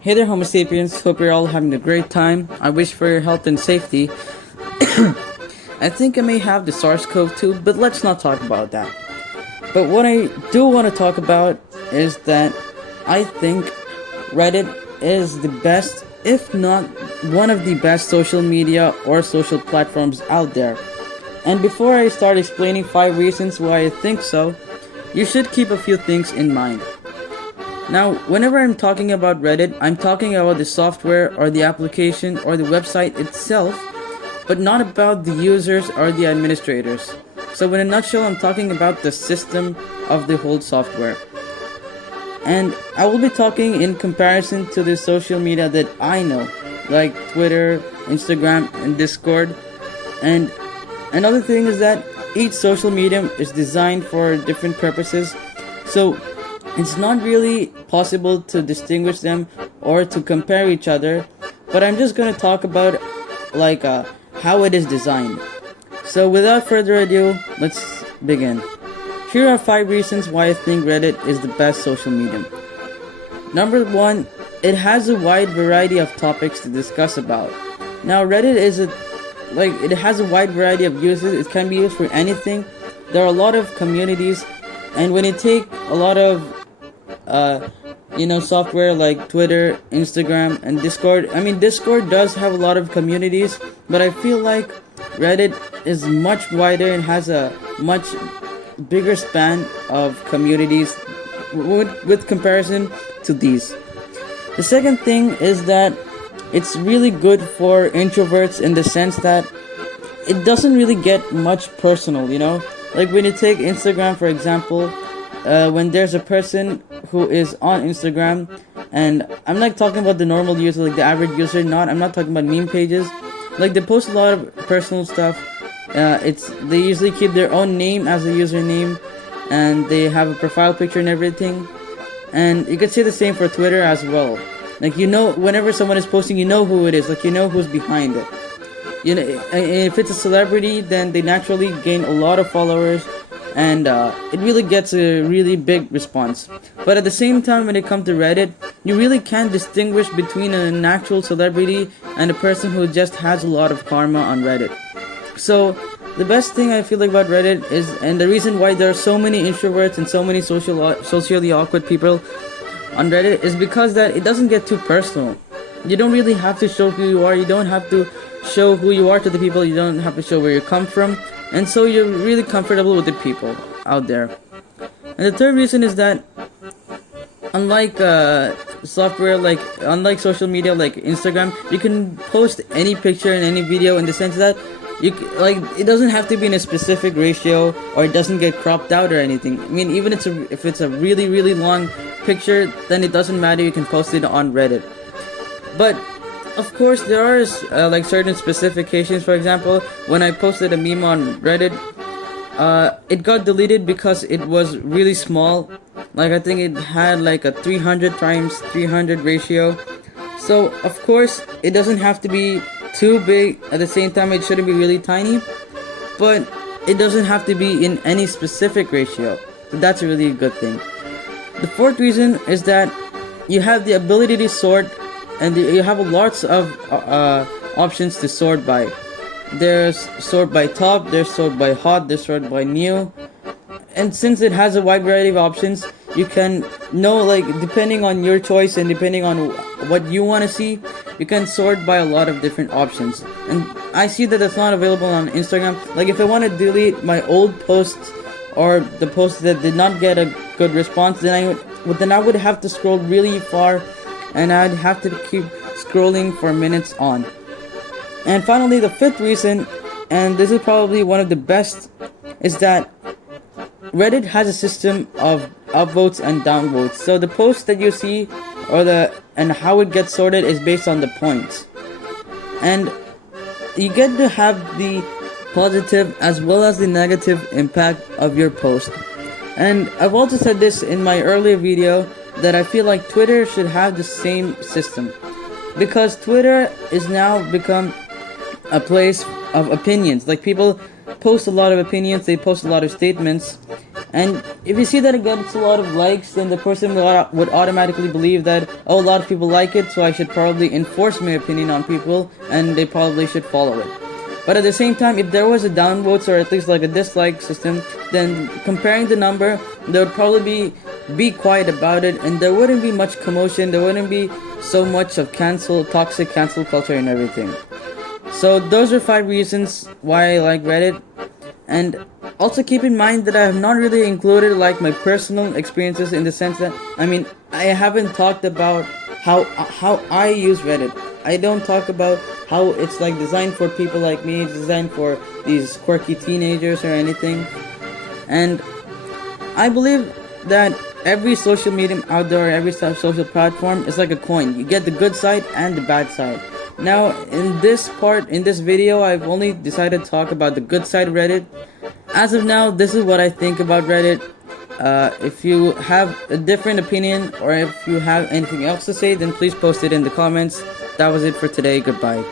Hey there, Homo sapiens. Hope you're all having a great time. I wish for your health and safety. I think I may have the SARS-CoV-2, but let's not talk about that. But what I do want to talk about is that I think Reddit is the best, if not one of the best social media or social platforms out there. And before I start explaining 5 reasons why I think so, you should keep a few things in mind. Now, whenever I'm talking about Reddit, I'm talking about the software or the application or the website itself, but not about the users or the administrators. So in a nutshell, I'm talking about the system of the whole software. And I will be talking in comparison to the social media that I know, like Twitter, Instagram, and Discord. And another thing is that each social medium is designed for different purposes. So it's not really possible to distinguish them or to compare each other, but I'm just going to talk about how it is designed. So without further ado, let's begin. Here are 5 reasons why I think Reddit is the best social medium. Number 1, it has a wide variety of topics to discuss about. Now Reddit it has a wide variety of uses. It can be used for anything. There are a lot of communities, and when you take a lot of software like Twitter, Instagram, and Discord. I mean, Discord does have a lot of communities, but I feel like Reddit is much wider and has a much bigger span of communities with comparison to these. The second thing is that it's really good for introverts in the sense that it doesn't really get much personal, Like when you take Instagram, for example, when there's a person who is on Instagram, and I'm not talking about the normal user, like the average user, I'm not talking about meme pages. Like they post a lot of personal stuff. They usually keep their own name as a username, and they have a profile picture and everything. And you could say the same for Twitter as well. Like whenever someone is posting, you know who it is. Like you know who's behind it. If it's a celebrity, then they naturally gain a lot of followers, and it really gets a really big response. But at the same time, when it comes to Reddit, you really can't distinguish between an actual celebrity and a person who just has a lot of karma on Reddit. So the best thing I feel like about Reddit is, and the reason why there are so many introverts and so many socially awkward people on Reddit, is because that it doesn't get too personal. You don't really have to show who you are. You don't have to show who you are to the people. You don't have to show where you come from. And so you're really comfortable with the people out there. And the third reason is that unlike unlike social media like Instagram, you can post any picture and any video in the sense that it doesn't have to be in a specific ratio, or it doesn't get cropped out or anything. I mean, even if it's a really, really long picture, then it doesn't matter. You can post it on Reddit. But of course, there are certain specifications. For example, when I posted a meme on Reddit, it got deleted because it was really small. Like I think it had like a 300 times 300 ratio. So of course, it doesn't have to be too big. At the same time, it shouldn't be really tiny, but it doesn't have to be in any specific ratio. So that's a really good thing. The fourth reason is that you have the ability to sort, and you have lots of options to sort by. There's sort by top, there's sort by hot, there's sort by new. And since it has a wide variety of options, you can know, depending on your choice and depending on what you want to see, you can sort by a lot of different options. And I see that it's not available on Instagram. Like if I want to delete my old posts or the posts that did not get a good response, then I would have to scroll really far, and I'd have to keep scrolling for minutes on. And finally, the fifth reason, and this is probably one of the best, is that Reddit has a system of upvotes and downvotes. So the posts that you see and how it gets sorted is based on the points. And you get to have the positive as well as the negative impact of your post. And I've also said this in my earlier video, that I feel like Twitter should have the same system, because Twitter is now become a place of opinions. Like people post a lot of opinions, they post a lot of statements, And if you see that it gets a lot of likes, then the person would automatically believe that, oh, a lot of people like it, so I should probably enforce my opinion on people, and they probably should follow it. But at the same time, if there was a downvotes or at least like a dislike system, then comparing the number, there would probably be quiet about it, and there wouldn't be much commotion. There wouldn't be so much of toxic cancel culture and everything. So those are 5 reasons why I like Reddit. And also keep in mind that I have not really included like my personal experiences, in the sense that, I mean, I haven't talked about how I use Reddit. I don't talk about how it's like designed for people like me, it's designed for these quirky teenagers or anything. And I believe that every social medium out there, every social platform is like a coin. You get the good side and the bad side. Now, in this video, I've only decided to talk about the good side of Reddit. As of now, this is what I think about Reddit. If you have a different opinion, or if you have anything else to say, then please post it in the comments. That was it for today. Goodbye.